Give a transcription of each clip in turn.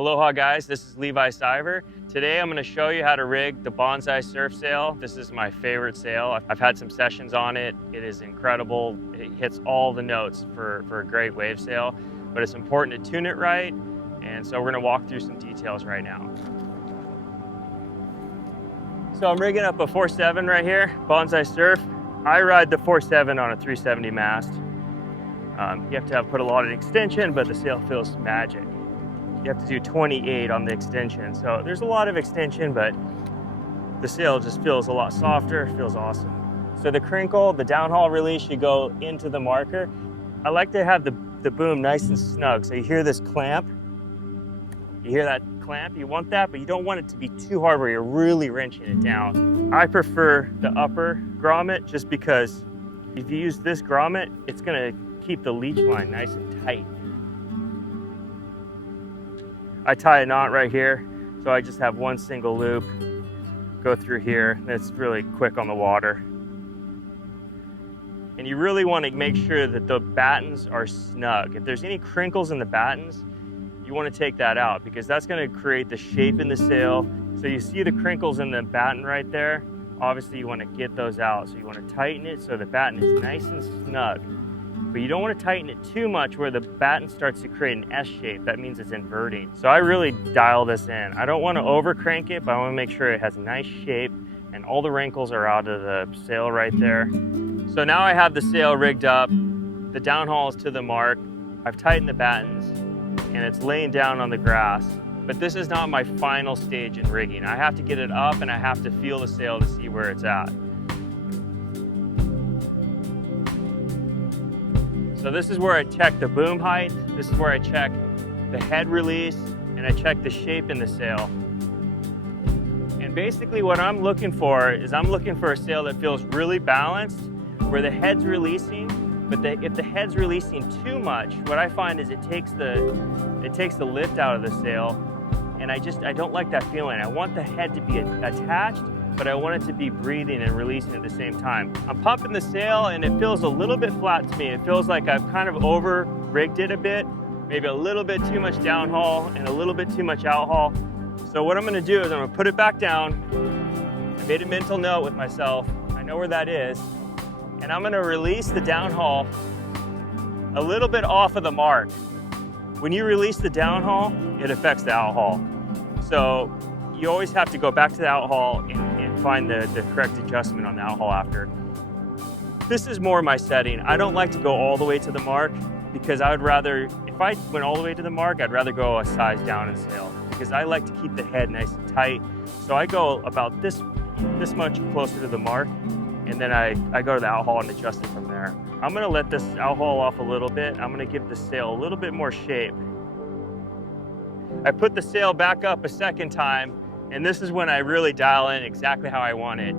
Aloha guys, this is Levi Siver. Today I'm going to show you how to rig the Banzai Surf sail. This is my favorite sail. I've had some sessions on it. It is incredible. It hits all the notes for a great wave sail, but it's important to tune it right. And so we're going to walk through some details right now. So I'm rigging up a 4.7 right here, Banzai Surf. I ride the 4.7 on a 370 mast. You have to put a lot of extension, but the sail feels magic. You have to do 28 on the extension. So there's a lot of extension, but the sail just feels a lot softer, feels awesome. So the crinkle, the downhaul release should go into the marker. I like to have the boom nice and snug. So you hear this clamp, you hear that clamp, you want that, but you don't want it to be too hard where you're really wrenching it down. I prefer the upper grommet just because if you use this grommet, it's gonna keep the leech line nice and tight. I tie a knot right here, so I just have one single loop go through here. It's really quick on the water. And you really want to make sure that the battens are snug. If there's any crinkles in the battens, you want to take that out because that's going to create the shape in the sail. So you see the crinkles in the batten right there. Obviously you want to get those out. So you want to tighten it so the batten is nice and snug. But you don't want to tighten it too much where the batten starts to create an S shape. That means it's inverting. So I really dial this in. I don't want to over crank it, but I want to make sure it has a nice shape and all the wrinkles are out of the sail right there. So now I have the sail rigged up. The downhaul is to the mark. I've tightened the battens and it's laying down on the grass. But this is not my final stage in rigging. I have to get it up and I have to feel the sail to see where it's at. So this is where I check the boom height, this is where I check the head release, and I check the shape in the sail. And basically what I'm looking for is I'm looking for a sail that feels really balanced, where the head's releasing, but if the head's releasing too much, what I find is it takes the lift out of the sail, and I don't like that feeling. I want the head to be attached, but I want it to be breathing and releasing at the same time. I'm pumping the sail and it feels a little bit flat to me. It feels like I've kind of over rigged it a bit, maybe a little bit too much downhaul and a little bit too much outhaul. So what I'm gonna do is I'm gonna put it back down. I made a mental note with myself. I know where that is. And I'm gonna release the downhaul a little bit off of the mark. When you release the downhaul, it affects the outhaul. So you always have to go back to the outhaul and find the correct adjustment on the outhaul after. This is more my setting. I don't like to go all the way to the mark because I would rather, if I went all the way to the mark, I'd rather go a size down in sail because I like to keep the head nice and tight. So I go about this much closer to the mark and then I go to the outhaul and adjust it from there. I'm gonna let this outhaul off a little bit. I'm gonna give the sail a little bit more shape. I put the sail back up a second time, and this is when I really dial in exactly how I want it.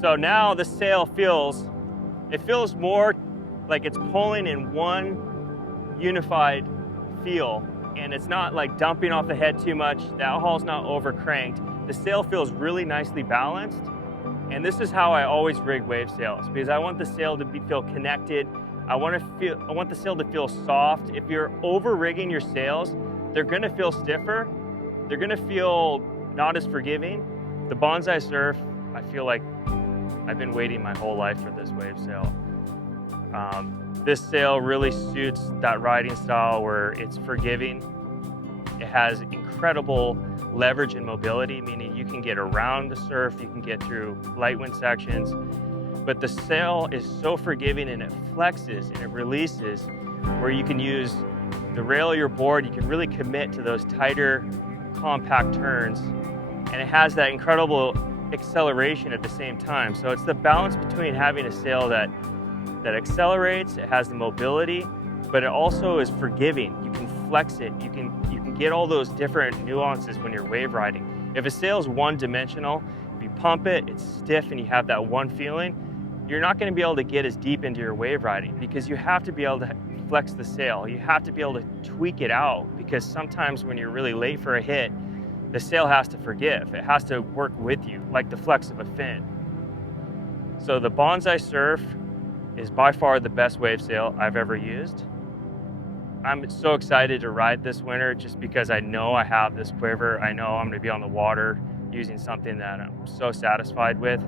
So now the sail feels more like it's pulling in one unified feel, and it's not like dumping off the head too much. The outhaul's not over cranked. The sail feels really nicely balanced, and this is how I always rig wave sails because I want the sail to feel connected. I want the sail to feel soft. If you're over rigging your sails, they're gonna feel stiffer. They're gonna feel not as forgiving. The Banzai Surf, I feel like I've been waiting my whole life for this wave sail. This sail really suits that riding style where it's forgiving. It has incredible leverage and mobility, meaning you can get around the surf, you can get through light wind sections, but the sail is so forgiving and it flexes and it releases where you can use the rail of your board, you can really commit to those tighter, compact turns, and it has that incredible acceleration at the same time. So it's the balance between having a sail that accelerates, it has the mobility, but it also is forgiving. You can flex it, you can get all those different nuances when you're wave riding. If a sail is one-dimensional, if you pump it, it's stiff and you have that one feeling, you're not gonna be able to get as deep into your wave riding because you have to be able to flex the sail. You have to be able to tweak it out because sometimes when you're really late for a hit, the sail has to forgive. It has to work with you, like the flex of a fin. So the Banzai Surf is by far the best wave sail I've ever used. I'm so excited to ride this winter just because I know I have this quiver. I know I'm gonna be on the water using something that I'm so satisfied with.